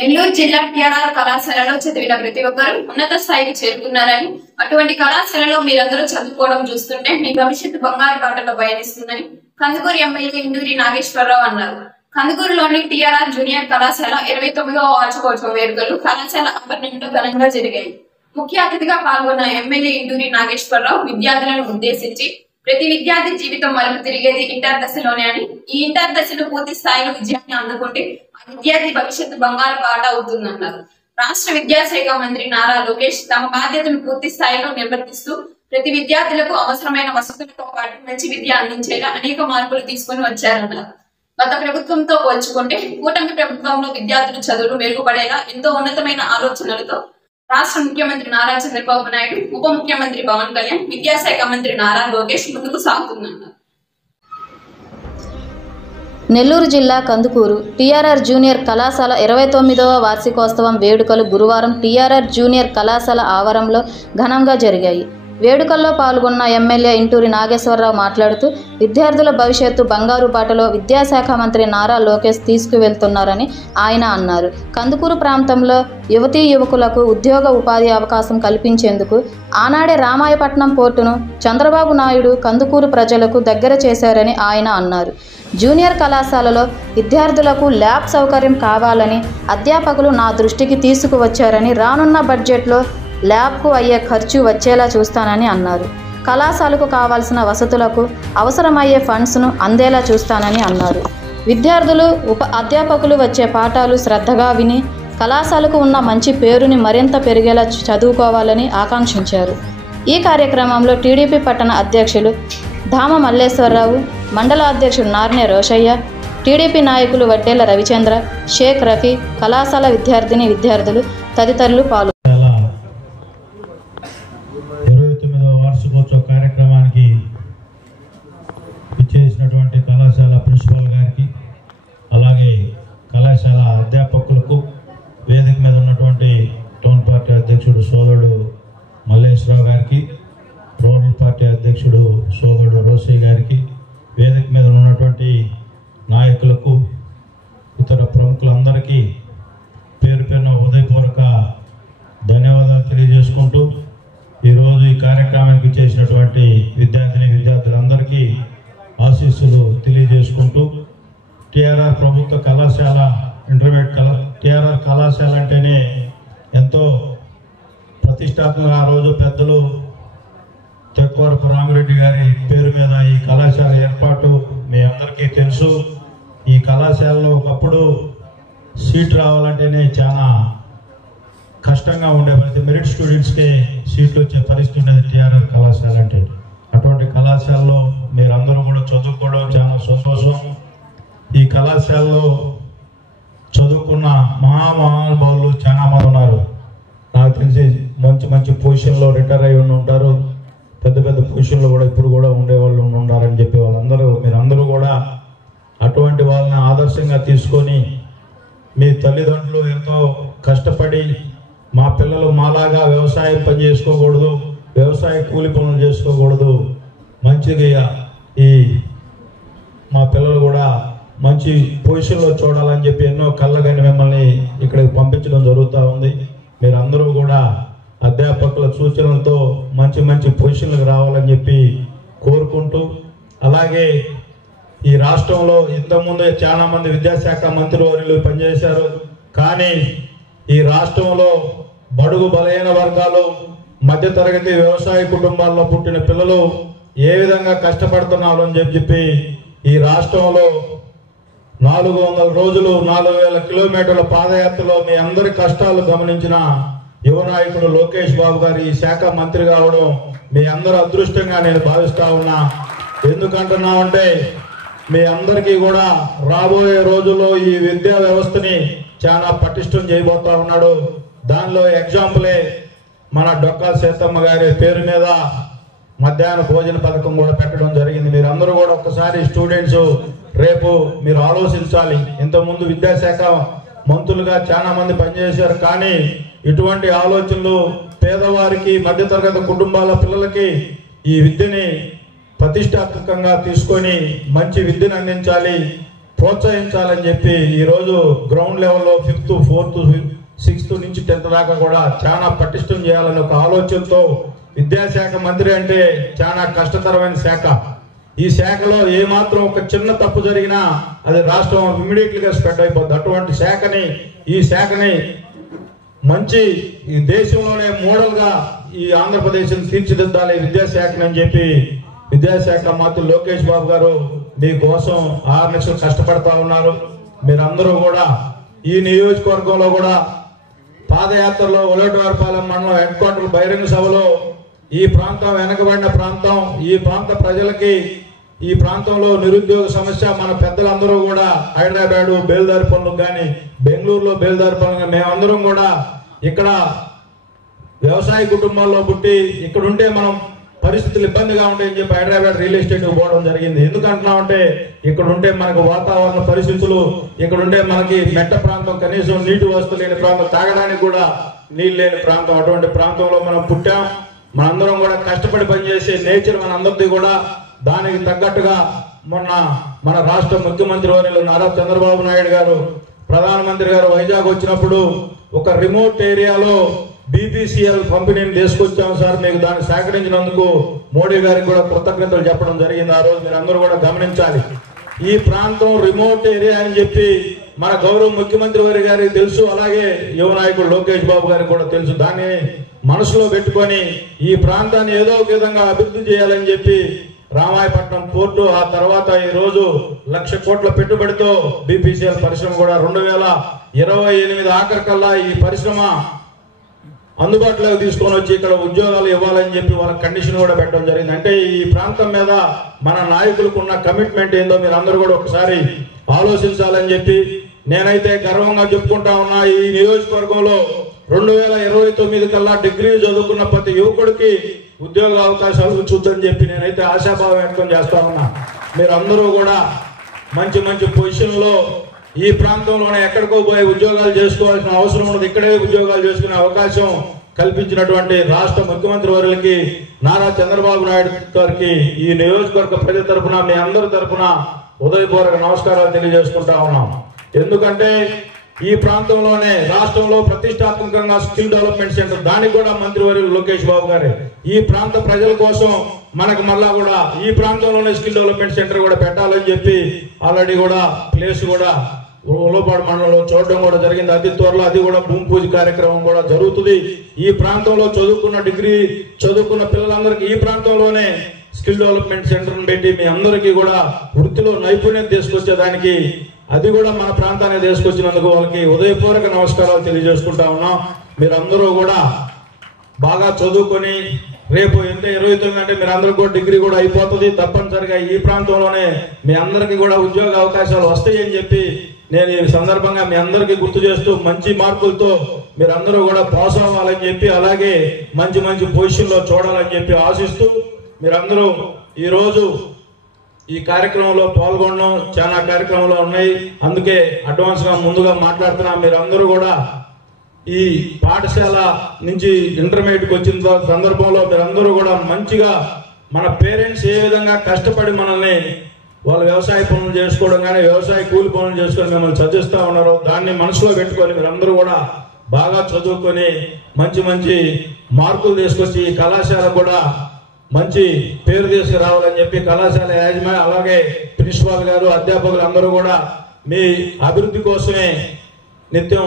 నెల్లూరు జిల్లా టీఆర్ఆర్ కళాశాలలో చదివిన ప్రతి ఒక్కరూ ఉన్నత స్థాయికి చేరుకున్నారని, అటువంటి కళాశాలలో మీరందరూ చదువుకోవడం చూస్తుంటే మీ భవిష్యత్తు బంగారు బాటలో పయనిస్తుందని కందుకూరు ఎమ్మెల్యే ఇందూరి నాగేశ్వరరావు అన్నారు. కందుకూరులోని టీఆర్ఆర్ జూనియర్ కళాశాల 29వ వార్షికోత్సవ వేడుకలు కళాశాల ఆవరణంలో ఘనంగా జరిగాయి. ముఖ్య అతిథిగా పాల్గొన్న ఎమ్మెల్యే ఇందూరి నాగేశ్వరరావు విద్యార్థులను ఉద్దేశించి ప్రతి విద్యార్థి జీవితం మలుపు తిరిగేది ఇంటర్ దశలోనే అని, ఈ ఇంటర్ దశలో పూర్తి స్థాయిలో విజయాన్ని అందుకుంటే ఆ విద్యార్థి భవిష్యత్తు బంగారు బాట అవుతుందన్నారు. రాష్ట్ర విద్యాశాఖ మంత్రి నారా లోకేష్ తమ బాధ్యతను పూర్తి స్థాయిలో నిర్వర్తిస్తూ ప్రతి విద్యార్థులకు అవసరమైన వసతులతో పాటు మంచి విద్య అందించేలా అనేక మార్పులు తీసుకుని వచ్చారన్నారు. గత ప్రభుత్వంతో పోల్చుకుంటే కూటమి ప్రభుత్వంలో విద్యార్థుల చదువులు మెరుగుపడేలా ఎంతో ఉన్నతమైన ఆలోచనలతో రాష్ట్ర ముఖ్యమంత్రి నారా చంద్రబాబు నాయుడు, ఉప ముఖ్యమంత్రి పవన్ కళ్యాణ్, విద్యాశాఖ మంత్రి నారా లోకేష్ ముందుకు సాగుతుందన్నారు. నెల్లూరు జిల్లా కందుకూరు టీఆర్ఆర్ జూనియర్ కళాశాల 29వ వార్షికోత్సవం వేడుకలు గురువారం టీఆర్ఆర్ జూనియర్ కళాశాల ఆవరణలో ఘనంగా జరిగాయి. వేడుకల్లో పాల్గొన్న ఎమ్మెల్యే ఇంటూరి నాగేశ్వరరావు మాట్లాడుతూ విద్యార్థుల భవిష్యత్తు బంగారు బాటలో విద్యాశాఖ మంత్రి నారా లోకేష్ తీసుకువెళ్తున్నారని ఆయన అన్నారు. కందుకూరు ప్రాంతంలో యువతీ యువకులకు ఉద్యోగ ఉపాధి అవకాశం కల్పించేందుకు ఆనాడే రామాయపట్నం పోర్టును చంద్రబాబు నాయుడు కందుకూరు ప్రజలకు దగ్గర చేశారని ఆయన అన్నారు. జూనియర్ కళాశాలలో విద్యార్థులకు ల్యాబ్ సౌకర్యం కావాలని అధ్యాపకులు నా దృష్టికి తీసుకువచ్చారని, రానున్న బడ్జెట్లో ల్యాబ్కు అయ్యే ఖర్చు వచ్చేలా చూస్తానని అన్నారు. కళాశాలకు కావాల్సిన వసతులకు అవసరమయ్యే ఫండ్స్ను అందేలా చూస్తానని అన్నారు. విద్యార్థులు అధ్యాపకులు వచ్చే పాఠాలు శ్రద్ధగా విని కళాశాలకు ఉన్న మంచి పేరుని మరింత పెరిగేలా చదువుకోవాలని ఆకాంక్షించారు. ఈ కార్యక్రమంలో టీడీపీ పట్టణ అధ్యక్షులు ధామ మల్లేశ్వరరావు, మండల అధ్యక్షుడు నార్నే రోషయ్య, టీడీపీ నాయకులు వడ్డేల రవిచంద్ర, షేక్ రఫీ, కళాశాల విద్యార్థులు తదితరులు పాల్గొన్నారు. 29వ వార్షికోత్సవ కార్యక్రమానికి ఇచ్చేసినటువంటి కళాశాల ప్రిన్సిపాల్ గారికి, అలాగే కళాశాల అధ్యాపకులకు, వేదిక మీద ఉన్నటువంటి టౌన్ పార్టీ అధ్యక్షుడు సోదరుడు మల్లేశ్వరరావు గారికి, రూరల్ పార్టీ అధ్యక్షుడు సోదరుడు రోసయ్య గారికి, వేదిక మీద ఉన్నటువంటి నాయకులకు, ఇతర ప్రముఖులందరికీ పేరు పేరున హృదయపూర్వక ధన్యవాదాలు తెలియజేసుకుంటూ ఈరోజు ఈ కార్యక్రమానికి చేసినటువంటి విద్యార్థులందరికీ ఆశీస్సులు తెలియజేసుకుంటూ, టీఆర్ఆర్ ప్రభుత్వ కళాశాల టీఆర్ఆర్ కళాశాల అంటేనే ఎంతో ప్రతిష్టాత్మక. ఆ రోజు పెద్దలు తెక్కవరపు రామిరెడ్డి గారి పేరు మీద ఈ కళాశాల ఏర్పాటు మీ అందరికీ తెలుసు. ఈ కళాశాలలో ఒకప్పుడు సీట్ రావాలంటేనే చాలా కష్టంగా ఉండే పరిస్థితి, మెరిట్ స్టూడెంట్స్కే సీట్లు వచ్చే పరిస్థితి ఉండేది టీఆర్ఆర్ కళాశాల అంటే. అటువంటి కళాశాలలో మీరందరూ కూడా చదువుకోవడం చాలా సంతోషం. ఈ కళాశాలలో చదువుకున్న మహానుభావులు చాలా మంది ఉన్నారు. నాకు తెలిసి మంచి పొజిషన్లో రిటైర్ అయి ఉంటారు. పెద్ద పొజిషన్లో కూడా ఇప్పుడు కూడా ఉండేవాళ్ళు ఉన్నారని చెప్పి మీరందరూ కూడా అటువంటి వాళ్ళని ఆదర్శంగా తీసుకొని మీ తల్లిదండ్రులు ఎంతో కష్టపడి మా పిల్లలు మాలాగా వ్యవసాయం పని చేసుకోకూడదు, వ్యవసాయ కూలి పనులు చేసుకోకూడదు, మంచిగా మా పిల్లలు కూడా మంచి పొజిషన్లో చూడాలని చెప్పి ఎన్నో కళ్ళగాని మిమ్మల్ని ఇక్కడికి పంపించడం జరుగుతూ ఉంది. మీరందరూ కూడా అధ్యాపకుల సూచనలతో మంచి పొజిషన్లకు రావాలని చెప్పి కోరుకుంటూ, అలాగే ఈ రాష్ట్రంలో ఇంతకుముందు చాలా మంది విద్యాశాఖ మంత్రివర్యులు పనిచేశారు. కానీ ఈ రాష్ట్రంలో బడుగు బలహీన వర్గాలు, మధ్యతరగతి వ్యవసాయ కుటుంబాల్లో పుట్టిన పిల్లలు ఏ విధంగా కష్టపడుతున్నారు అని చెప్పి ఈ రాష్ట్రంలో 400 రోజులు 4000 కిలోమీటర్ల పాదయాత్రలో మీ అందరి కష్టాలు గమనించిన యువ నాయకుడు లోకేష్ బాబు గారు ఈ శాఖ మంత్రి కావడం మీ అందరి అదృష్టంగా నేను భావిస్తా ఉన్నా. ఎందుకంటున్నామంటే మీ అందరికీ కూడా రాబోయే రోజుల్లో ఈ విద్యా వ్యవస్థని చాలా పటిష్టం చేయబోతా ఉన్నాడు. దానిలో ఎగ్జాంపులే మన డొక్కా సీతమ్మ గారి పేరు మీద మధ్యాహ్న భోజన పథకం కూడా పెట్టడం జరిగింది. మీరందరూ కూడా ఒక్కసారి స్టూడెంట్స్ రేపు మీరు ఆలోచించాలి. ఇంతకుముందు విద్యాశాఖ మంత్రులుగా చాలా మంది పనిచేశారు, కానీ ఇటువంటి ఆలోచనలు పేదవారికి, మధ్యతరగతి కుటుంబాల పిల్లలకి ఈ విద్యని ప్రతిష్టాత్మకంగా తీసుకొని మంచి విద్యను అందించాలి, ప్రోత్సహించాలని చెప్పి ఈరోజు గ్రౌండ్ లెవెల్లో 5th, 4th, 6th నుంచి 10th దాకా కూడా చాలా పటిష్టం చేయాలని ఒక ఆలోచనతో విద్యాశాఖ మంత్రి అంటే చాలా కష్టతరమైన శాఖ. ఈ శాఖలో ఏమాత్రం ఒక చిన్న తప్పు జరిగినా అది రాష్ట్రం ఇమ్మీడియట్గా స్ప్రెడ్ అయిపోద్ది. అటువంటి ఈ శాఖని మంచి ఈ దేశంలోనే మోడల్గా ఈ ఆంధ్రప్రదేశ్ని తీర్చిదిద్దాలి విద్యాశాఖని అని చెప్పి విద్యాశాఖ మంత్రి లోకేష్ బాబు గారు మీకోసం 6 లక్షలు కష్టపడతా ఉన్నారు. మీరందరూ కూడా ఈ నియోజకవర్గంలో కూడా పాదయాత్రలో ఒలటవారిపాలెం మండలం హెడ్ క్వార్టర్ బహిరంగ సభలో ఈ ప్రాంతం వెనకబడిన ప్రాంతం, ఈ ప్రాంత ప్రజలకి ఈ ప్రాంతంలో నిరుద్యోగ సమస్య మన పెద్దలందరూ కూడా హైదరాబాదు బేల్దారి పనులకు కానీ బెంగళూరులో బేల్దారి పనులు మేమందరం కూడా ఇక్కడ వ్యవసాయ కుటుంబాల్లో పుట్టి ఇక్కడ ఉంటే మనం పరిస్థితులు ఇబ్బందిగా ఉంటాయని చెప్పి హైదరాబాద్ రియల్ ఎస్టేట్ పోవడం జరిగింది. ఎందుకంటున్నామంటే ఇక్కడ ఉంటే మనకు వాతావరణ పరిస్థితులు, ఇక్కడ ఉంటే మనకి మెట్ట ప్రాంతం, కనీసం నీటి వసతి లేని ప్రాంతం, తాగడానికి కూడా నీళ్ళు లేని ప్రాంతం. అటువంటి ప్రాంతంలో మనం పుట్టాం. మనందరం కూడా కష్టపడి పనిచేసే నేచర్ మనందరిది కూడా. దానికి తగ్గట్టుగా మన రాష్ట్ర ముఖ్యమంత్రి వర్యులు నారా చంద్రబాబు నాయుడు గారు, ప్రధానమంత్రి గారు వైజాగ్ వచ్చినప్పుడు ఒక రిమోట్ ఏరియాలో బీపీసీఎల్ పంపిణీని తీసుకొచ్చాము సార్. మీకు దాన్ని సహకరించినందుకు మోడీ గారికి కూడా కృతజ్ఞతలు చెప్పడం జరిగింది. ఆ రోజు మీరు అందరూ కూడా గమనించాలి. ఈ ప్రాంతం రిమోట్ ఏరియా అని చెప్పి మన గౌరవ ముఖ్యమంత్రి వారి గారికి తెలుసు, అలాగే యువ నాయకుడు లోకేష్ బాబు గారికి కూడా తెలుసు. దాన్ని మనసులో పెట్టుకొని ఈ ప్రాంతాన్ని ఏదో ఒక విధంగా అభివృద్ధి చేయాలని చెప్పి రామాయపట్నం పోర్టు, ఆ తర్వాత ఈ రోజు 1,00,000 కోట్ల పెట్టుబడితో బీపీసీఎల్ పరిశ్రమ కూడా 2028 ఆఖరికల్లా ఈ పరిశ్రమ అందుబాటులోకి తీసుకొని వచ్చి ఇక్కడ ఉద్యోగాలు ఇవ్వాలని చెప్పి వాళ్ళ కండిషన్ కూడా పెట్టడం జరిగింది. అంటే ఈ ప్రాంతం మీద మన నాయకులకు ఉన్న కమిట్మెంట్ ఏందో మీరు అందరూ కూడా ఒకసారి ఆలోచించాలని చెప్పి నేనైతే గర్వంగా చెప్పుకుంటా ఉన్నా. ఈ నియోజకవర్గంలో 2029 కల్లా డిగ్రీ చదువుకున్న ప్రతి యువకుడికి ఉద్యోగ అవకాశాలు చూద్దని చెప్పి నేనైతే ఆశాభావం వ్యక్తం చేస్తా ఉన్నా. మీరందరూ కూడా మంచి మంచి పొజిషన్లో ఈ ప్రాంతంలోనే ఎక్కడికో పోయి ఉద్యోగాలు చేసుకోవాల్సిన అవసరం ఉన్నది. ఇక్కడే ఉద్యోగాలు చేసుకునే అవకాశం కల్పించినటువంటి రాష్ట్ర ముఖ్యమంత్రి వర్యులకి నారా చంద్రబాబు నాయుడు గారికి ఈ నియోజకవర్గ ప్రజల తరఫున మీ అందరి తరఫున ఉదయపూర్వక నమస్కారాలు తెలియజేసుకుంటా ఉన్నాం. ఎందుకంటే ఈ ప్రాంతంలోనే రాష్ట్రంలో ప్రతిష్టాత్మకంగా స్కిల్ డెవలప్మెంట్ సెంటర్, దానికి కూడా మంత్రివర్యులు లోకేష్ బాబు గారే ఈ ప్రాంత ప్రజల కోసం మనకు మళ్ళా కూడా ఈ ప్రాంతంలోనే స్కిల్ డెవలప్మెంట్ సెంటర్ కూడా పెట్టాలని చెప్పి ఆల్రెడీ కూడా ప్లేస్ కూడా ఉలవపాడు మండలంలో చూడడం కూడా జరిగింది. అతి త్వరలో అది కూడా భూమి పూజ కార్యక్రమం కూడా జరుగుతుంది. ఈ ప్రాంతంలో డిగ్రీ చదువుకున్న పిల్లలందరికీ ఈ ప్రాంతంలోనే స్కిల్ డెవలప్మెంట్ సెంటర్ పెట్టి మీ అందరికీ కూడా వృత్తిలో నైపుణ్యం తీసుకొచ్చేదానికి అది కూడా మన ప్రాంతాన్ని తీసుకొచ్చినందుకు వాళ్ళకి ఉదయపూర్వక నమస్కారాలు తెలియజేసుకుంటా ఉన్నాం. మీరందరూ కూడా బాగా చదువుకొని రేపు 29 అంటే మీరందరూ కూడా డిగ్రీ కూడా అయిపోతుంది. తప్పనిసరిగా ఈ ప్రాంతంలోనే మీ అందరికీ కూడా ఉద్యోగ అవకాశాలు వస్తాయని చెప్పి నేను ఈ సందర్భంగా మీ అందరికీ గుర్తు చేస్తూ మంచి మార్కులతో మీరందరూ కూడా పాస్ అవ్వాలని చెప్పి అలాగే మంచి మంచి పొజిషన్లో చూడాలని చెప్పి ఆశిస్తూ మీరందరూ ఈరోజు ఈ కార్యక్రమంలో పాల్గొనడం చాలా కార్యక్రమాలు ఉన్నాయి. అందుకే అడ్వాన్స్ గా ముందుగా మాట్లాడుతున్నా. మీరందరూ కూడా ఈ పాఠశాల నుంచి ఇంటర్మీడియట్కి వచ్చిన సందర్భంలో మీరందరూ కూడా మంచిగా మన పేరెంట్స్ ఏ విధంగా కష్టపడి మనల్ని వాళ్ళు వ్యవసాయ పనులు చేసుకోవడం కానీ వ్యవసాయ కూలి పనులు చేసుకొని మిమ్మల్ని చదివిస్తూ ఉన్నారో దాన్ని మనసులో పెట్టుకొని మీరందరూ కూడా బాగా చదువుకొని మంచి మంచి మార్కులు తీసుకొచ్చి ఈ కళాశాల కూడా మంచి పేరు తీసుకురావాలని చెప్పి కళాశాల యాజమాన్యం అలాగే ప్రిన్సిపాల్ గారు అధ్యాపకులు అందరూ కూడా మీ అభివృద్ధి కోసమే నిత్యం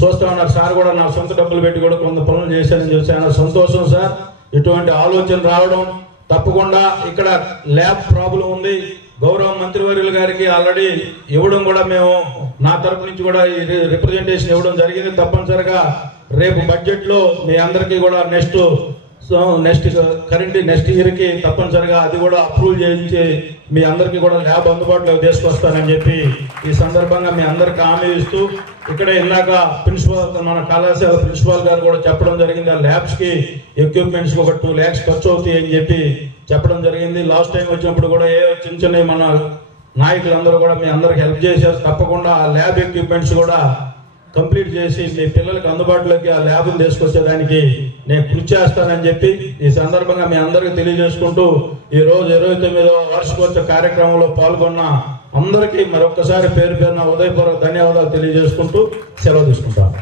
చూస్తా ఉన్నారు. సార్ కూడా నా సొంత డబ్బులు పెట్టి కూడా కొంత పనులు చేశానని చెప్పి చాలా సంతోషం సార్. ఇటువంటి ఆలోచన రావడం తప్పకుండా. ఇక్కడ ల్యాబ్ ప్రాబ్లం ఉంది. గౌరవ మంత్రివర్యులు గారికి ఆల్రెడీ ఇవ్వడం కూడా మేము నా తరపు నుంచి కూడా రిప్రజెంటేషన్ ఇవ్వడం జరిగింది. తప్పనిసరిగా రేపు బడ్జెట్ లో మీ అందరికీ కూడా నెక్స్ట్ ఇయర్ కి తప్పనిసరిగా అది కూడా అప్రూవల్ చేయించి మీ అందరికీ కూడా ల్యాబ్ అందుబాటులో తీసుకొస్తానని చెప్పి ఈ సందర్భంగా మీ అందరికి హామీ ఇస్తూ ఇక్కడ ఇందాక మన కళాశాల ప్రిన్సిపాల్ గారు కూడా చెప్పడం జరిగింది. ఆ ల్యాబ్స్ కి ఎక్విప్మెంట్స్ ఒక 2 lakhs ఖర్చు అవుతాయి అని చెప్పి చెప్పడం జరిగింది. లాస్ట్ టైం వచ్చినప్పుడు కూడా చిన్న చిన్న మన నాయకులందరూ కూడా మీ అందరికి హెల్ప్ చేశారు. తప్పకుండా ఆ ల్యాబ్ ఎక్విప్మెంట్స్ కూడా కంప్లీట్ చేసి మీ పిల్లలకు అందుబాటులోకి ఆ ల్యాబ్ను తీసుకొచ్చేదానికి నేను కృషి చేస్తానని చెప్పి ఈ సందర్భంగా మీ అందరికీ తెలియజేసుకుంటూ ఈ రోజు 29వ వార్షికోత్సవ కార్యక్రమంలో పాల్గొన్న అందరికీ మరొకసారి పేరు పేరున ఉదయపూర్వక ధన్యవాదాలు తెలియజేసుకుంటూ సెలవు తీసుకుంటాను.